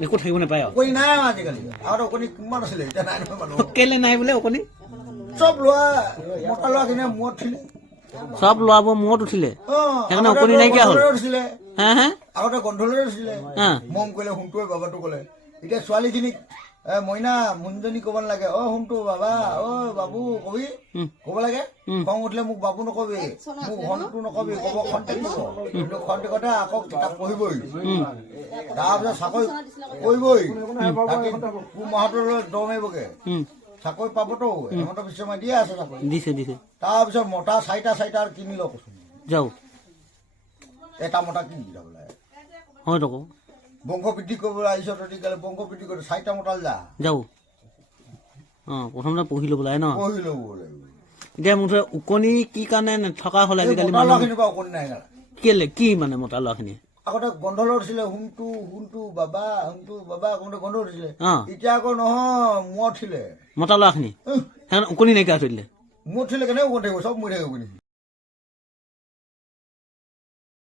একো থাকিব নাপায় আৰু অকণি নাই আজিকালি আগতে অকণি কিমান আছিলে এতিয়া নাই নহয় মানুহ কেলে নাই বোলে অকণি চব ল'ৰা মতা ল'ৰাখিনিয়ে মূৰত উঠিলে চব ল'ৰাবোৰ মূৰত উঠিলে সেইকাৰণে আগতে অকণি নাইকিয়া হ'ল গন্ধলৈ উঠিছিলে হে হে আগতে গন্ধলৈ উঠিছিলে মৰম কৰিলে সোণটোৱে বাবাটো ক'লে এতিয়া ছোৱালীখিনিক মইনা মুঞ্জনী ক'ব নালাগে অ সোণটো বাবা অ বাবু কবি ক'ব লাগে খং উঠিলে মোক বাবু নকবি মোক সোণটো নকবি ক'ব খন্তেক দিব কিন্তু খন্তেকতে আকৌ কিতাপ পঢ়িবই তাৰপিছত চাকৰি কৰিবই তাকে মাহটোলৈ দৰ মাৰিবগে চাকৰি পাবতো হেমন্ত বিশ্ব শৰ্মাই দিয়ে আছে চাকৰি দিছে দিছে তাৰপিছত মতা চাৰিটা কিনি লওক যাওঁ এটা মতা কিনি যাবলৈ হয় আকৌ বংশ বৃদ্ধি কৰিবলৈ আহিছ তেতিয়াহ'লে বংশ বৃদ্ধি কৰি চাৰিটা মতাল যা যাওঁ প্ৰথমতে পঢ়ি ল'ব লাগে ন পঢ়ি ল'ব লাগিব এতিয়া মুঠতে ওকণি কি কাৰণে নথকা হ'ল আজিকালি মতা ল'ৰাখিনিৰ পৰা অকণি নাই গ'লা কেলে কি মানে মতা ল'ৰাখিনি আগতে গন্ধ উঠিছিলে সোণটো বাবা আগতে গন্ধ উঠিছিলে অ এতিয়া আকৌ নহয় মূৰত উঠিলে মতা ল'ৰাখিনি সেইকাৰণে ওকণি নাইকিয়া হৈ দিলে মূৰত উঠিলে কেনেকৈ গন্ধ থাকিব চব মৰি থাকিব